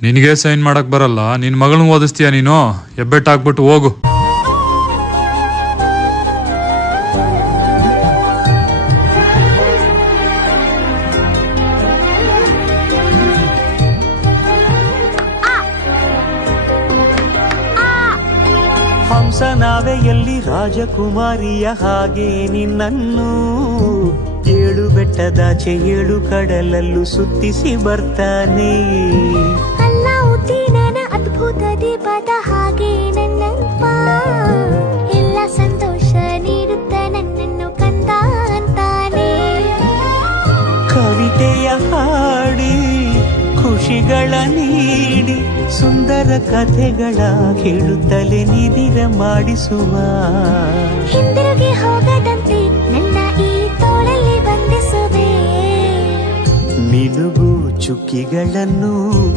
ನಿನಗೆ ಸೈನ್ ಮಾಡಕ್ ಬರಲ್ಲ, ನಿನ್ ಮಗಳನ್ನ ಓದಿಸ್ತೀಯ ನೀನು? ಹೆಬ್ಬೆಟ್ ಹಾಕ್ಬಿಟ್ಟು ಹೋಗು. ಹಂಸನಾವೆಯಲ್ಲಿ ರಾಜಕುಮಾರಿಯ ಹಾಗೆ ನಿನ್ನನ್ನು 7 ಬೆಟ್ಟದಾಚೆ 7 ಕಡಲಲ್ಲೂ ಸುತ್ತಿಸಿ ಬರ್ತಾನೆ. ಅಲ್ಲಾವುದ್ದೀನನ ಅದ್ಭುತ ದೀಪದ ಹಾಗೆ ನನ್ನಪ್ಪ ಎಲ್ಲ ಸಂತೋಷ ನೀಡುತ್ತ ನನ್ನನ್ನು ಕಂದ ಅಂತಾನೆ. ಕವಿತೆಯ ಹಾಡಿ ಖುಷಿಗಳ ನೀಡಿ ಸುಂದರ ಕಥೆಗಳ ಕೇಳುತ್ತಲೇ ನಿದಿರ ಮಾಡಿಸುವ. ಹಿಂದಿರುಗಿ ಹೋಗದಂತೆ ನನ್ನ ಈ ತೋಳಲ್ಲಿ ಬಂಧಿಸುವೆ. ಮಿನುಗು ಚುಕ್ಕಿಗಳನ್ನು